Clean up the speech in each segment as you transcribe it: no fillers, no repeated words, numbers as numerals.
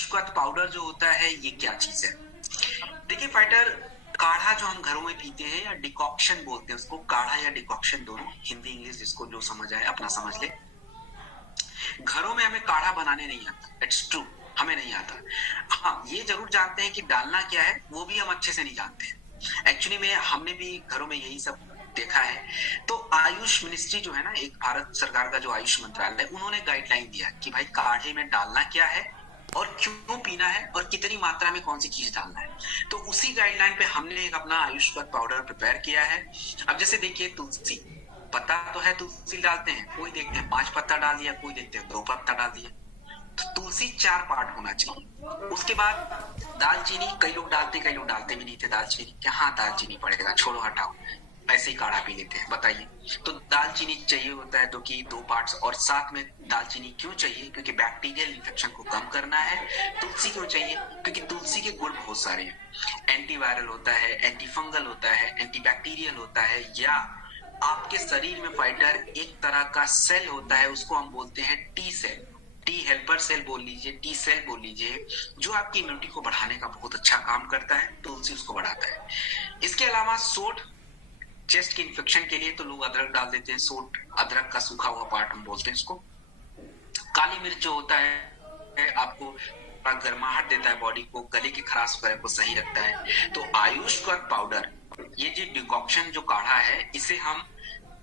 आयुष्वत powder जो होता है ये क्या चीज है? देखिए फाइटर, काढ़ा जो हम घरों में पीते हैं या डिकॉक्शन बोलते हैं उसको, काढ़ा या डिकॉक्शन दोनों, हिंदी इंग्लिश जिसको जो समझ आए अपना समझ ले। घरों में हमें काढ़ा बनाने नहीं आता, इट्स ट्रू, हमें नहीं आता। हाँ, ये जरूर जानते हैं कि डालना क्या है, वो भी हम अच्छे से नहीं जानते हैं। एक्चुअली में हमने भी घरों में यही सब देखा है। तो आयुष मिनिस्ट्री जो है ना, एक भारत सरकार का जो आयुष मंत्रालय, उन्होंने गाइडलाइन दिया कि भाई काढ़े में डालना क्या है और क्यों पीना है और कितनी मात्रा में कौन सी चीज डालना है। तो उसी गाइडलाइन पे हमने एक अपना आयुष्वत पाउडर प्रिपेयर किया है। अब जैसे देखिए, तुलसी पत्ता तो है, तुलसी डालते हैं, कोई देखते हैं 5 पत्ता डाल दिया, कोई देखते हैं 2 पत्ता डाल दिया। तो तुलसी 4 पार्ट होना चाहिए। उसके बाद दालचीनी, कई लोग डालते भी नहीं थे दालचीनी, क्या हाँ दालचीनी पड़ेगा, छोड़ो हटाओ, ऐसे ही काढ़ा पी लेते हैं, बताइए। तो दालचीनी चाहिए होता है, जो कि 2 पार्ट्स। और साथ में दालचीनी क्यों चाहिए? क्योंकि बैक्टीरियल इन्फेक्शन को कम करना है। तुलसी क्यों चाहिए? क्योंकि तुलसी के गुण बहुत सारे हैं, एंटीवायरल होता है, एंटी फंगल होता है, एंटी बैक्टीरियल होता है, या आपके शरीर में फाइटर एक तरह का सेल होता है, उसको हम बोलते हैं T cell, T helper cell बोल लीजिए, टी सेल बोल लीजिए, जो आपकी इम्यूनिटी को बढ़ाने का बहुत अच्छा काम करता है। तुलसी उसको बढ़ाता है। इसके अलावा सोट, चेस्ट के इन्फेक्शन के लिए तो लोग अदरक डाल देते हैं, सोट अदरक का सूखा हुआ पार्ट हम बोलते हैं इसको। काली मिर्च जो होता है आपको गर्माहट देता है, बॉडी को, गले की खराश वगैरह को सही रखता है। तो आयुष्वत पाउडर, ये जो डिकॉक्शन जो काढ़ा है, इसे हम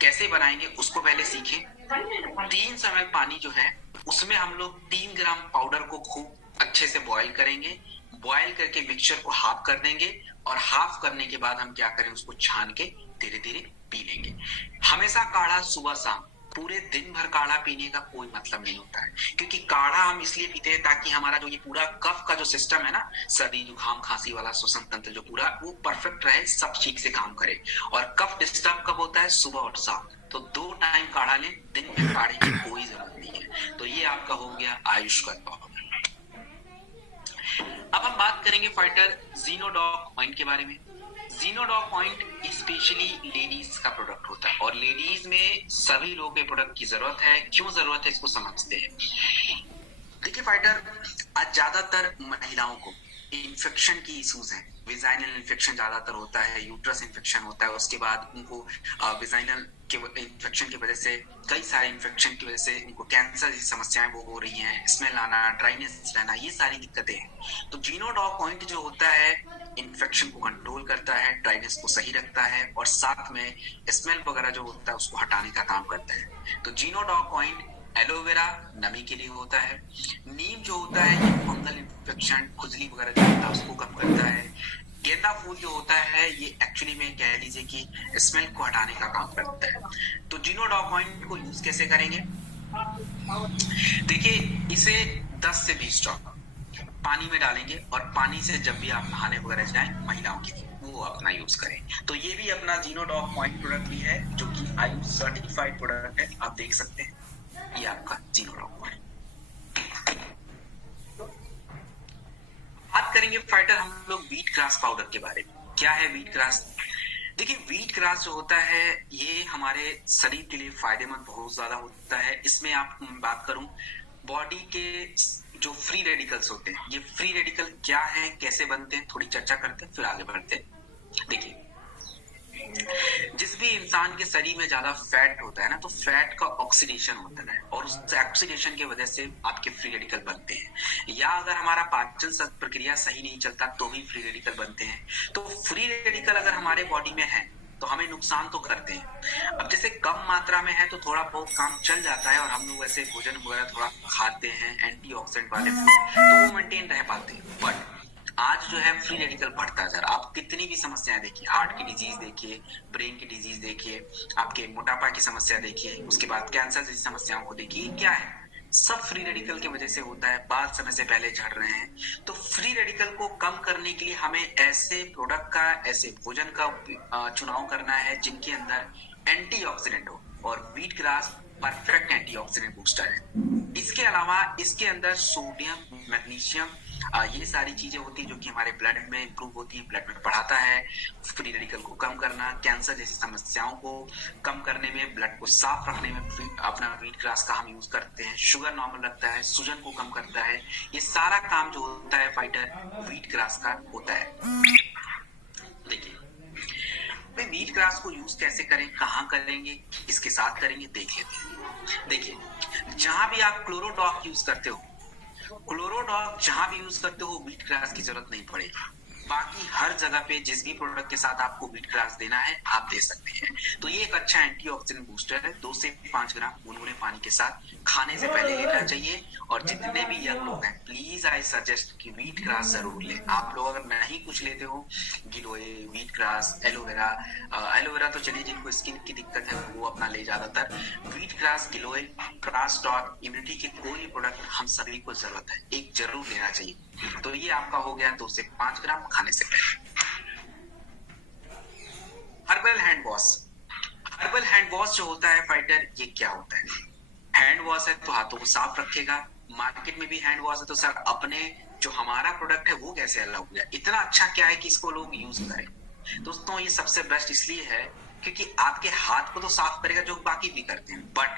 कैसे बनाएंगे उसको पहले सीखें। 300 ml पानी जो है उसमें हम लोग 3 ग्राम पाउडर को खूब अच्छे से बॉईल करेंगे। बॉईल करके मिक्सचर को हाफ कर देंगे, और हाफ करने के बाद हम क्या करें, उसको छान के धीरे धीरे पी लेंगे। हमेशा काढ़ा सुबह शाम, पूरे दिन भर काढ़ा पीने का कोई मतलब नहीं होता है, क्योंकि काढ़ा हम इसलिए पीते हैं ताकि हमारा जो ये पूरा कफ का जो सिस्टम है ना, सर्दी जुकाम खांसी वाला श्वसन तंत्र जो पूरा, वो परफेक्ट रहे, सब ठीक से काम करे। और कफ डिस्टर्ब कब होता है? सुबह और शाम। तो 2 टाइम काढ़ा लें, दिन में काढ़े की कोई जरूरत नहीं है। तो ये आपका हो गया आयुष्वत पाउडर। अब हम बात करेंगे फाइटर जीनोडॉक पॉइंट के बारे में। जीनोडॉक पॉइंट स्पेशली लेडीज का प्रोडक्ट होता है, और लेडीज में सभी लोगों के प्रोडक्ट की जरूरत है। क्यों जरूरत है इसको समझते हैं। देखिए फाइटर, आज ज्यादातर महिलाओं को इन्फेक्शन की इश्यूज हैं। विजाइनल इन्फेक्शन ज्यादातर होता है, यूट्रस इन्फेक्शन होता है, उसके बाद उनको विजाइनल के इन्फेक्शन की वजह से, कई सारे इन्फेक्शन की वजह से उनको कैंसर जैसी समस्याएं वो हो रही हैं, स्मेल आना, ड्राइनेस रहना, ये सारी दिक्कतें हैं। तो जीनोडॉक पॉइंट जो होता है, इन्फेक्शन को कंट्रोल करता है, ड्राइनेस को सही रखता है, और साथ में स्मेल वगैरह जो होता है उसको हटाने का काम करता है। तो जीनोडॉक पॉइंट एलोवेरा नमी के लिए होता है। नीम जो होता है ये फंगल इन्फेक्शन, खुजली वगैरह जो होता है उसको कम करता है। गेंदा फूल जो होता है ये एक्चुअली में कह लीजिए कि स्मेल को हटाने का काम करता है। तो जीनोडॉक पॉइंट को यूज कैसे करेंगे? देखिए, इसे 10 से 20 ड्रॉप पानी में डालेंगे, और पानी से जब भी आप नहाने वगैरह जाएं, महिलाओं की, वो अपना यूज करें। तो ये भी अपना जीनोडॉक पॉइंट प्रोडक्ट भी है, जो कि आयुष सर्टिफाइड प्रोडक्ट है, आप देख सकते हैं। ये आपका जीनोडॉक पॉइंट। बात करेंगे फाइटर हम लोग व्हीट ग्रास पाउडर के बारे में। क्या है व्हीट ग्रास? देखिए, व्हीट ग्रास जो होता है ये हमारे शरीर के लिए फायदेमंद बहुत ज्यादा होता है। इसमें आप बात करूं, बॉडी के जो फ्री रेडिकल्स होते हैं, ये फ्री रेडिकल क्या है, कैसे बनते हैं, थोड़ी चर्चा करते हैं, फिर आगे बढ़ते हैं। देखिए, जिस भी इंसान के शरीर में ज्यादा फैट होता है ना, तो फैट का ऑक्सीडेशन होता है, और उस ऑक्सीडेशन की वजह से आपके फ्री रेडिकल बनते हैं। या अगर हमारा पाचन प्रक्रिया सही नहीं चलता तो भी फ्री रेडिकल बनते हैं। तो फ्री रेडिकल अगर हमारे बॉडी में है तो हमें नुकसान तो करते हैं। अब जैसे कम मात्रा में है तो थोड़ा बहुत काम चल जाता है, और हम लोग ऐसे भोजन वगैरह थोड़ा खाते हैं एंटीऑक्सीडेंट वाले फूड, तो वो मेंटेन रह पाते हैं। बट आज जो है फ्री रेडिकल बढ़ता जा रहा है। आप कितनी भी समस्याएं देखिए, हार्ट की डिजीज देखिए, ब्रेन की डिजीज देखिए, आपके मोटापा की समस्या देखिए, उसके बाद कैंसर जैसी समस्याओं को देखिए, क्या है, सब फ्री रेडिकल की वजह से होता है। बाल समय से पहले झड़ रहे हैं। तो फ्री रेडिकल को कम करने के लिए हमें ऐसे प्रोडक्ट का, ऐसे भोजन का चुनाव करना है जिनके अंदर एंटीऑक्सीडेंट हो, और wheat grass perfect antioxidant booster है। इसके अलावा इसके अंदर सोडियम, मैग्नीशियम ये सारी चीजें होती है जो कि हमारे ब्लड में इंप्रूव होती है, ब्लड में बढ़ाता है, फ्री रेडिकल को कम करना, कैंसर जैसी समस्याओं को कम करने में, ब्लड को साफ रखने में अपना व्हीट ग्रास का हम यूज करते हैं, शुगर नॉर्मल रखता है, सूजन को कम करता है। ये सारा काम जो होता है फाइटर व्हीट ग्रास का होता है। देखिए व्हीट ग्रास को यूज कैसे करें, कहाँ करेंगे, किसके साथ करेंगे, देख लेते हैं। देखिए जहां भी आप क्लोरोडॉक यूज करते हो, क्लोरोडॉक जहां भी यूज करते हो व्हीट ग्रास की जरूरत नहीं पड़ेगी। बाकी हर जगह पे जिस भी प्रोडक्ट के साथ आपको व्हीट ग्रास देना है आप दे सकते हैं। तो ये एक अच्छा एंटीऑक्सीडेंट बूस्टर है। 2 से 5 ग्राम गुनगुने पानी के साथ खाने से पहले लेना चाहिए। और जितने भी यंग लोग हैं प्लीज आई सजेस्ट कि व्हीट ग्रास जरूर लें। आप लोग अगर नहीं कुछ लेते हो, गिलोय, व्हीट ग्रास, एलोवेरा, एलोवेरा तो चलिए जिनको स्किन की दिक्कत है वो अपना ले, ज्यादातर व्हीट ग्रास, गिलोय, ग्रास डॉट, इम्यूनिटी के कोई भी प्रोडक्ट हम सभी को जरूरत है, एक जरूर लेना चाहिए। तो ये आपका हो गया 2 से 5 ग्राम खाने से पहले। Herbal hand wash. Herbal hand wash जो होता है फाइटर, ये क्या होता है? हैंड वॉश है तो हाथों को साफ रखेगा। मार्केट में भी हैंड वॉश है तो सर अपने जो हमारा प्रोडक्ट है वो कैसे अलग हो गया? इतना अच्छा क्या है कि इसको लोग यूज करें? दोस्तों ये सबसे बेस्ट इसलिए है क्योंकि आपके हाथ को तो साफ करेगा जो बाकी भी करते हैं, बट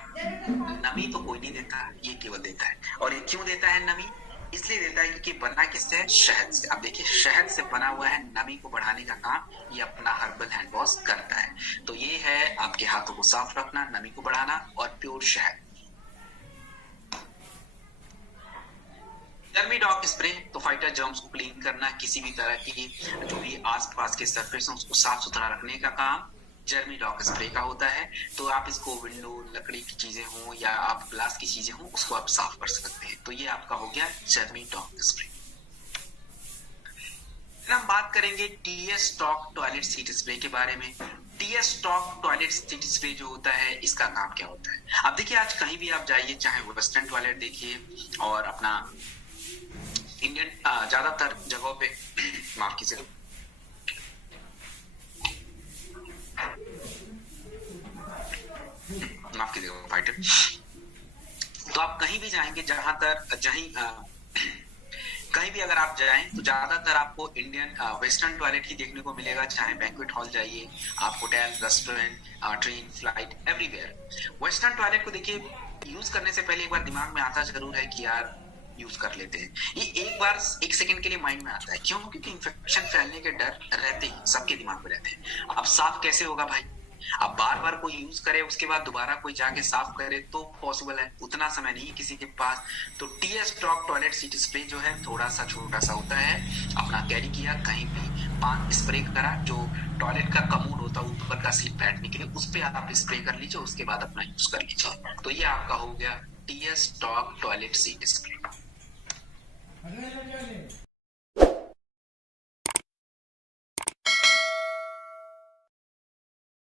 नमी तो कोई नहीं देता, ये केवल देता है। और ये क्यों देता है नमी? इसलिए देता है क्योंकि बना किससे है? शहद से। अब देखिए शहद से बना हुआ है, नमी को बढ़ाने का काम ये अपना हर्बल हैंड वॉश करता है। तो ये है आपके हाथों को साफ रखना, नमी को बढ़ाना और प्योर शहद। जर्मीडॉक स्प्रे तो फाइटर जर्म्स को क्लीन करना, किसी भी तरह की जो भी आसपास के सरफेस है उसको साफ सुथरा रखने का काम जर्मीडॉक स्प्रे का होता है। तो आप इसको विंडो, लकड़ी की चीजें हो या आप ग्लास की चीजें हो उसको आप साफ कर सकते हैं। तो ये आपका हो गया जर्मीडॉक स्प्रे। हम बात करेंगे TS talk toilet seat spray के बारे में। TS talk toilet seat spray जो होता है इसका काम क्या होता है? अब देखिए आज कहीं भी आप जाइए, चाहे वेस्टर्न टॉयलेट देखिए और अपना इंडियन ज्यादातर जगहों पे माफ कीजिए, माफ कीजिएगा फाइटर। तो आप कहीं भी जाएंगे, कहीं भी अगर आप जाएं तो ज्यादातर आपको इंडियन वेस्टर्न टॉयलेट ही देखने को मिलेगा। चाहे बैंक्वेट हॉल जाइए, आप hotel, restaurant, train, flight, everywhere western toilet को देखिए यूज करने से पहले एक बार दिमाग में आता जरूर है कि यार यूज कर लेते हैं। ये एक बार 1 सेकंड के लिए माइंड में आता है, क्यों? क्योंकि इंफेक्शन फैलने के डर रहते ही सबके दिमाग में रहते हैं। अब साफ कैसे होगा भाई? अब बार बार कोई यूज करे उसके बाद दोबारा कोई जाके साफ करे तो पॉसिबल है, उतना समय नहीं किसी के पास। तो TS talk toilet seat spray जो है थोड़ा सा छोटा सा होता है, अपना कैरी किया, कहीं भी 5 स्प्रे करा, जो टॉयलेट का कमोड होता है ऊपर का सीट बैठने के लिए उस पर आप स्प्रे कर लीजिए, उसके बाद अपना यूज कर लीजिए। तो ये आपका हो गया TS talk toilet seat spray.